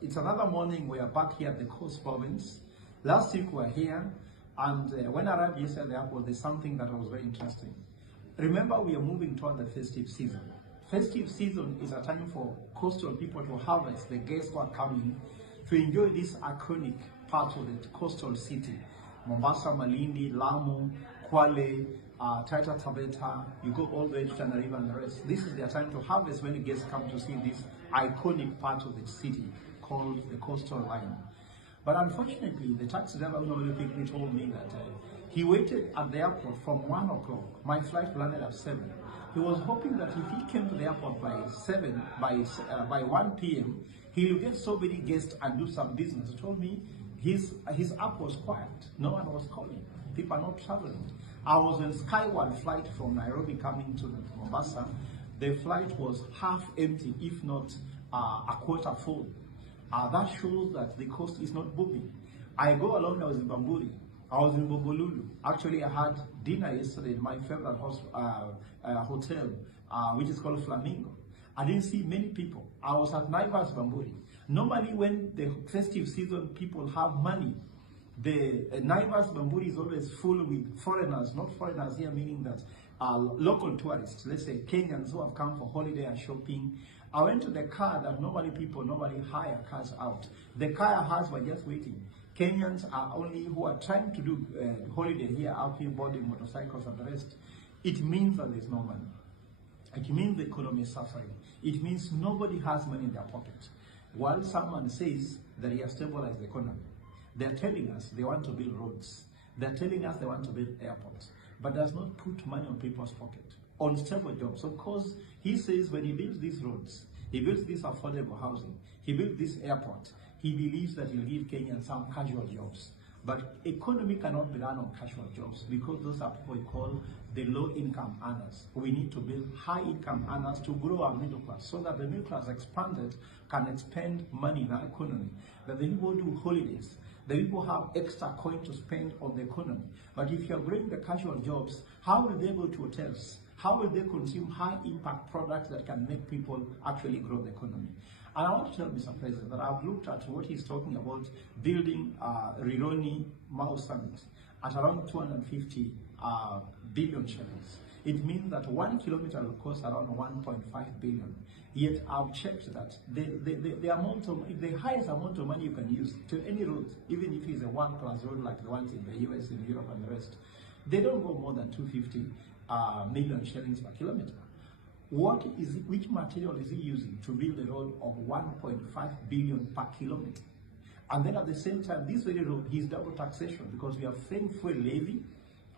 It's another morning. We are back here at the Coast Province. Last week we were here, and when I arrived yesterday at the airport, there's something that was very interesting. Remember, we are moving toward the festive season. Festive season is a time for coastal people to harvest the guests who are coming to enjoy this iconic part of the coastal city. Mombasa, Malindi, Lamu, Kwale, Taita Taveta, you go all the way to Tanariva and the rest. This is their time to harvest when the guests come to see this iconic part of the city called the coastal line. But unfortunately, the taxi driver who normally picked me told me that he waited at the airport from 1 o'clock. My flight landed at 7. He was hoping that if he came to the airport by 1 p.m., he will get so many guests and do some business. He told me his app was quiet. No one was calling. People are not traveling. I was on Skyward flight from Nairobi coming to Mombasa. The flight was half empty, if not a quarter full. That shows that the coast is not booming. I go along, I was in Bamburi. I was in Bogolulu. Actually, I had dinner yesterday in my favorite hotel, which is called Flamingo. I didn't see many people. I was at Naivas Bamburi. Normally, when the festive season, people have money. The Naivas Bamburi is always full with foreigners, not foreigners here, meaning that local tourists, let's say Kenyans who have come for holiday and shopping. I went to the car that normally people hire cars out. The car has were just waiting. Kenyans are only who are trying to do holiday here, out here boarding motorcycles and the rest. It means that there's no money. It means the economy is suffering. It means nobody has money in their pocket. While someone says that he has stabilized the economy, they're telling us they want to build roads. They're telling us they want to build airports, but does not put money on people's pocket, on stable jobs. Of course, he says when he builds these roads, he builds this affordable housing, he builds this airport, he believes that he'll give Kenyans some casual jobs. But economy cannot be run on casual jobs because those are people we call the low-income earners. We need to build high-income earners to grow our middle class so that the middle class expanded can expend money in our economy. That the people do holidays, the people have extra coin to spend on the economy. But if you're growing the casual jobs, how will they go to hotels? How will they consume high-impact products that can make people actually grow the economy? And I want to tell Mr. President that I've looked at what he's talking about, building Rironi Mau Summit at around 250 billion shillings. It means that 1 kilometer will cost around 1.5 billion. Yet I've checked that the highest amount of money you can use to any road, even if it's a one-class road like the ones in the US, in Europe and the rest, they don't go more than 250 million shillings per kilometer. Which material is he using to build a road of 1.5 billion per kilometer? And then at the same time, this very road, he's double taxation because we are paying fuel levy.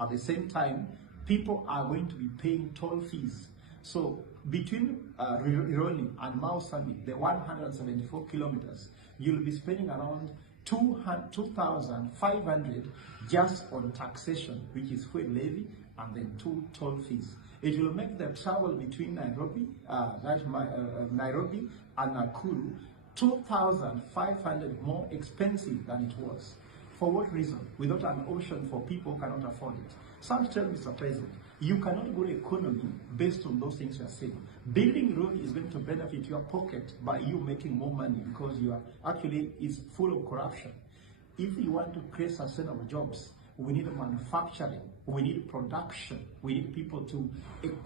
At the same time, people are going to be paying toll fees. So between Rironi and Mau Summit, the 174 kilometers, you'll be spending around 2,500 just on taxation, which is fuel levy, and then 2 toll fees. It will make the travel between Nairobi and Nakuru 2,500 more expensive than it was. For what reason? Without an option for people who cannot afford it. Some tell Mr. President, you cannot grow the economy based on those things you are saying. Building road is going to benefit your pocket by you making more money because you are actually is full of corruption. If you want to create sustainable jobs, we need manufacturing, we need production, we need people to,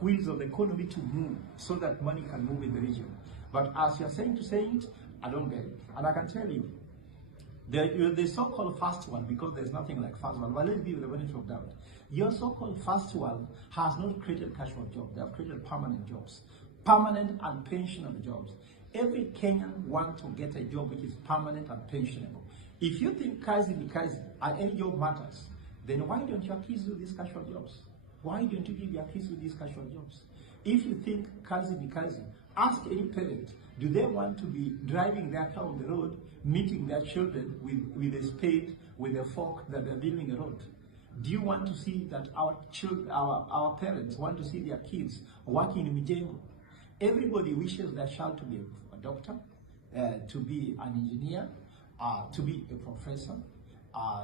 wheels of the economy to move so that money can move in the region. But as you're saying to say it, I don't get it. And I can tell you, the so-called fast one, because there's nothing like fast one, but let's give you the benefit of doubt. Your so-called fast one has not created casual jobs, they have created permanent jobs. Permanent and pensionable jobs. Every Kenyan wants to get a job which is permanent and pensionable. If you think kazi ni kazi and any job matters, then why don't your kids do these casual jobs? Why don't you give your kids do these casual jobs? If you think kazi ni kazi, ask any parent, do they want to be driving their car on the road, meeting their children with a spade, with a fork that they're building a road? Do you want to see that our parents want to see their kids working in Mijengo? Everybody wishes their child to be a doctor, to be an engineer, to be a professor,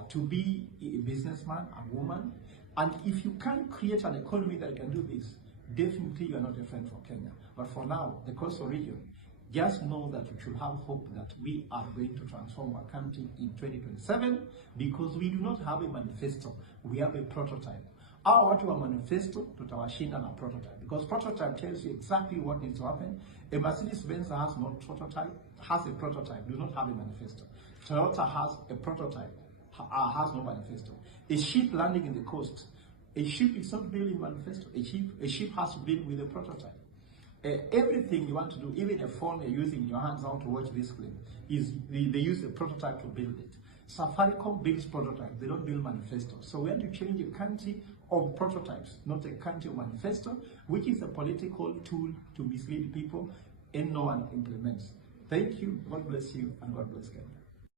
to be a businessman, a woman. And if you can't create an economy that can do this, definitely you are not a friend for Kenya. But for now, the coastal region just know that you should have hope that we are going to transform our country in 2027, because we do not have a manifesto, we have a prototype. Our watu wa manifesto tutawashinda na prototype, because prototype tells you exactly what needs to happen. A Mercedes-Benz has no prototype, has a prototype, does not have a manifesto. Toyota has a prototype, has no manifesto. A ship landing in the coast, a ship is not built in manifesto. A ship has to build with a prototype. Everything you want to do, even a phone you're using in your hands now to watch this clip, is they use a prototype to build it. Safaricom builds prototypes, they don't build manifestos. So we have to change a country of prototypes, not a country of manifesto, which is a political tool to mislead people and no one implements. Thank you, God bless you, and God bless Kenya.